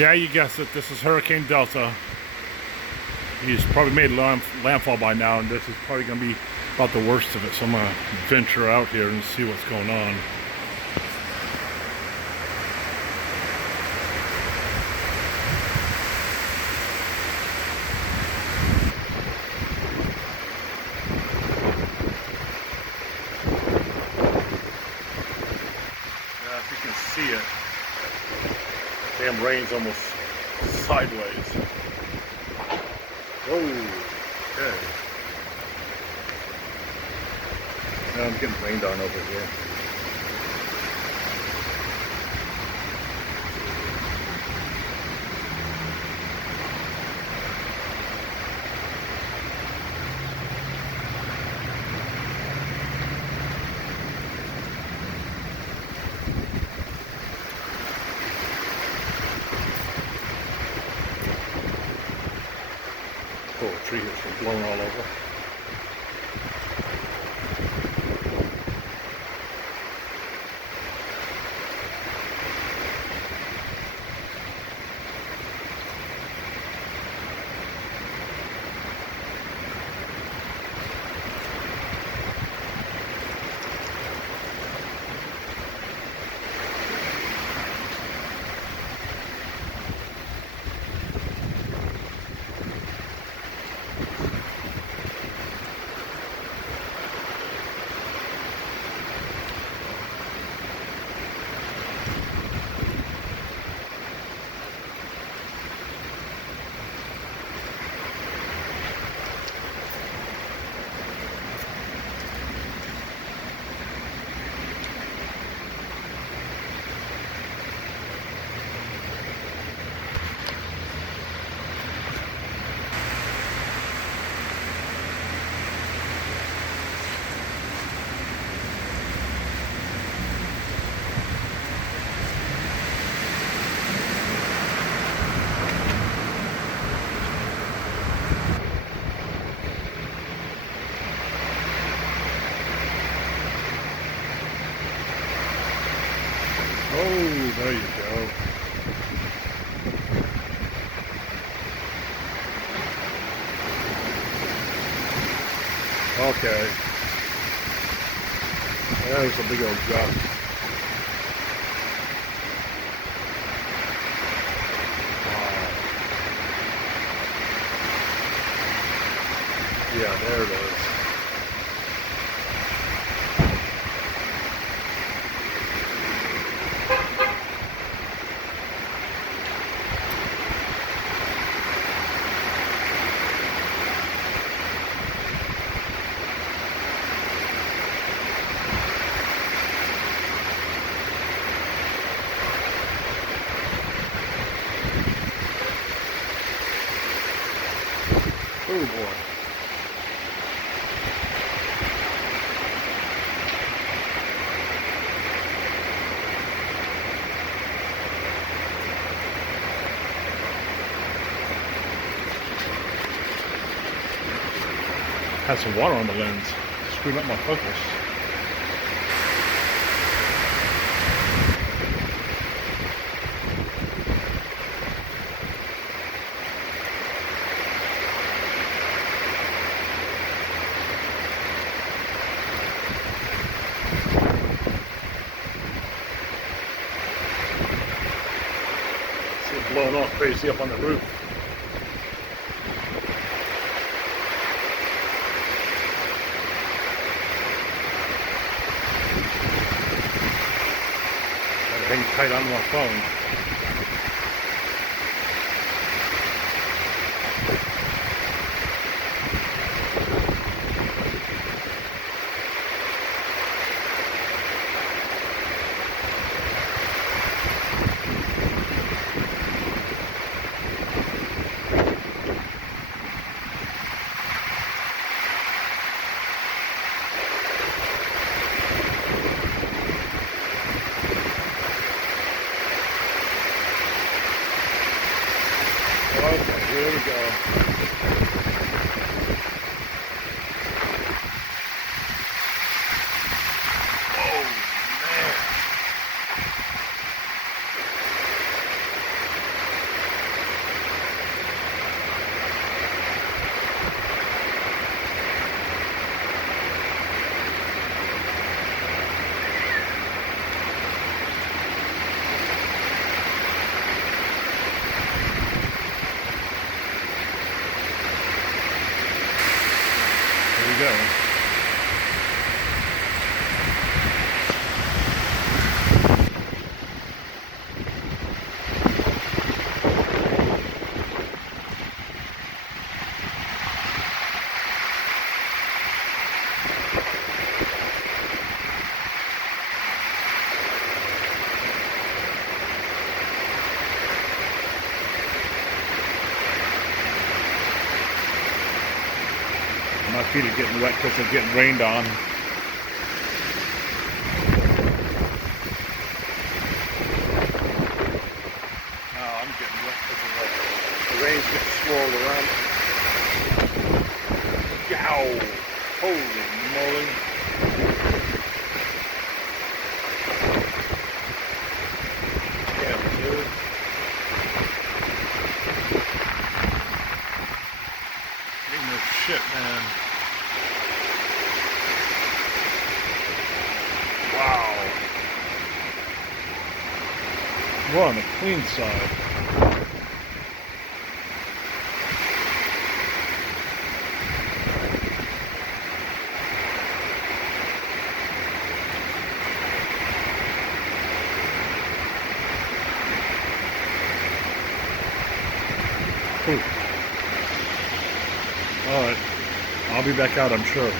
Yeah, you guessed it. This is Hurricane Delta. He's probably made landfall by now, and this is probably going to be about the worst of it. So I'm going to venture out here and see what's going on. Yeah, if you can see it, damn rain's almost sideways. Whoa, okay. Now I'm getting rained on over here. Oh, a tree has been blown all over. Oh, there you go. Okay. There's a big old gust. Wow. Yeah, there it is. Oh boy. Had some water on the lens. Screwed up my focus. See it blowing off crazy up on the roof. Hang tight on my phone. Okay, here we go. Oh, man. feet are getting wet because they're getting rained on. Now I'm getting wet because the rain's getting swirled around. Yow! Holy moly! Yeah, dude. Ain't no shit, man. Wow. We're on the clean side. All right, I'll be back out, I'm sure.